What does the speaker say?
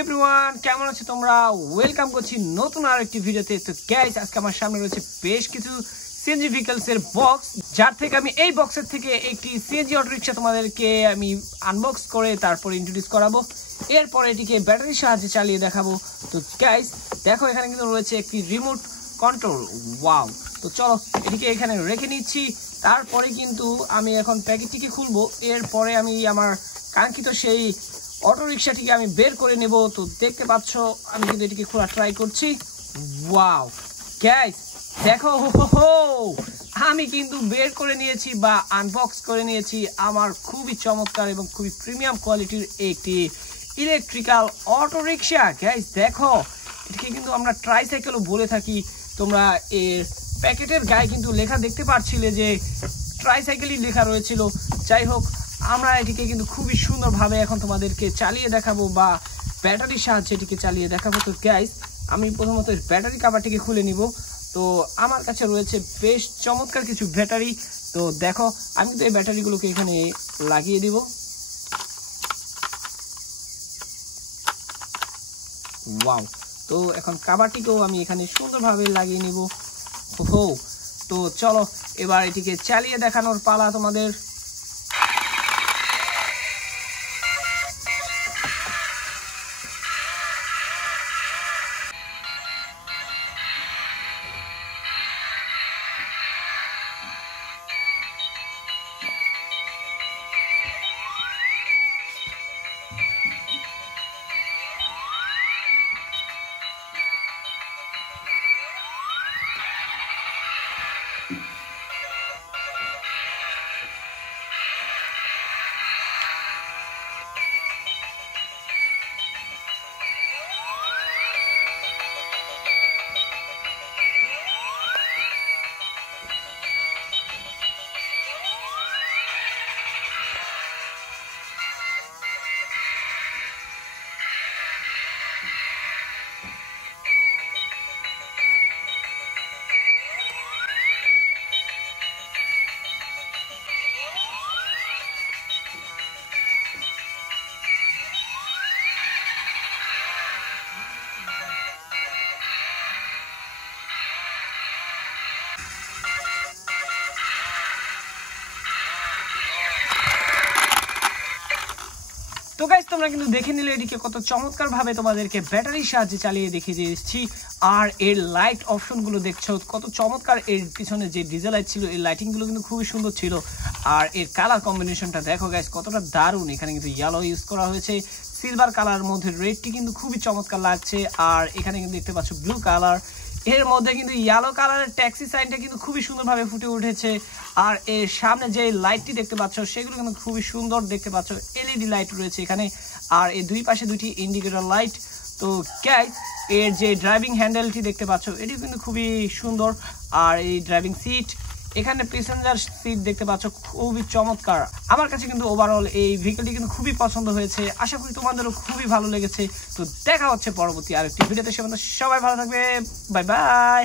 Everyone, কেমন আছো তোমরা? ওয়েলকাম করছি নতুন আরেকটি ভিডিওতে। তো গাইস, আজকে আমার সামনে রয়েছে বেশ কিছু সিএনজি ভেহিকলস এর বক্স, যার থেকে আমি এই বক্সের থেকে একটি সিএনজি অটো রিকশা তোমাদেরকে আমি আনবক্স করে তারপর ইন্ট্রোডিউস করাবো। এরপর এটিকে ব্যাটারির সাহায্যে চালিয়ে দেখাবো। তো গাইস দেখো, এখানে কিন্তু রয়েছে একটি রিমোট কন্ট্রোল। ওয়াও! তো চলো এটিকে এখানে রেখে নিচ্ছি। তারপরে কিন্তু আমি এখন প্যাকেটটিকে খুলবো। এরপরে আমি আমার কাঙ্ক্ষিত সেই অটো রিকশাটিকে আমি বের করে নেব। তো দেখতে পাচ্ছ আমি কিন্তু এটিকে খোলা ট্রাই করছি। ওয়াও গাইস দেখো, আমি কিন্তু বের করে নিয়েছি বা আনবক্স করে নিয়েছি আমার খুবই চমৎকার এবং খুবই প্রিমিয়াম কোয়ালিটির একটি ইলেকট্রিক্যাল অটো রিকশা। গাইস দেখো, এটিকে কিন্তু আমরা ট্রাইসাইকেলও বলে থাকি। তোমরা এর প্যাকেটের গায়ে কিন্তু লেখা দেখতে পাচ্ছিলে যে ট্রাইসাইকেলই লেখা রয়েছিল। যাই হোক, আমরা এটিকে কিন্তু খুবই সুন্দরভাবে এখন তোমাদেরকে চালিয়ে দেখাবো বা ব্যাটারির সাহায্যে এটিকে চালিয়ে দেখাবো। তো গাইস, আমি প্রথমত ব্যাটারি কভারটিকে খুলে নিব। তো আমার কাছে রয়েছে বেশ চমৎকার কিছু ব্যাটারি। তো দেখো, আমি তো এই ব্যাটারিগুলোকে এখানে লাগিয়ে দিব। ওয়াও! তো এখন কভারটিকেও আমি এখানে সুন্দরভাবে লাগিয়ে নিব। তো চলো এবার এটিকে চালিয়ে দেখানোর পালা তোমাদের। তো গাইস, তোমরা কিন্তু দেখে নিলে এটিকে কত চমৎকার ভাবে তোমাদেরকে ব্যাটারির সাহায্যে চালিয়ে দেখিয়ে দিয়েছি। আর এর লাইট অপশনগুলো দেখছো কত চমৎকার। এর পিছনে যে ডিজেল লাইট ছিল, এই লাইটিং গুলো কিন্তু খুবই সুন্দর ছিল। আর এর কালার কম্বিনেশনটা দেখো গাইস, কতটা দারুণ। এখানে কিন্তু ইয়েলো ইউজ করা হয়েছে, সিলভার কালার মধ্যে রেডটি কিন্তু খুবই চমৎকার লাগছে। আর এখানে কিন্তু দেখতে পাচ্ছ ব্লু কালার, এর মধ্যে কিন্তু ইয়েলো কালারের ট্যাক্সি সাইনটা কিন্তু খুবই সুন্দরভাবে ফুটে উঠেছে। আর এর সামনে যে লাইটটি দেখতে পাচ্ছ সেগুলো কিন্তু খুবই সুন্দর দেখতে পাচ্ছ। এলইডি লাইট রয়েছে এখানে, আর এই দুই পাশে দুটি ইন্ডিকেটর লাইট। তো গাইস, এর যে ড্রাইভিং হ্যান্ডেলটি দেখতে পাচ্ছ এটি কিন্তু খুবই সুন্দর। আর এই ড্রাইভিং সিট, এখানে প্যাসেঞ্জার সিট দেখতে পাচ্ছ, খুবই চমৎকার। আমার কাছে কিন্তু ওভারঅল এই ভেহিকলটি কিন্তু খুবই পছন্দ হয়েছে। আশা করি তোমাদেরও খুবই ভালো লেগেছে। তো দেখা হচ্ছে পরবর্তী আরেকটি ভিডিওতে। সবাই ভালো থাকবে। Bye bye.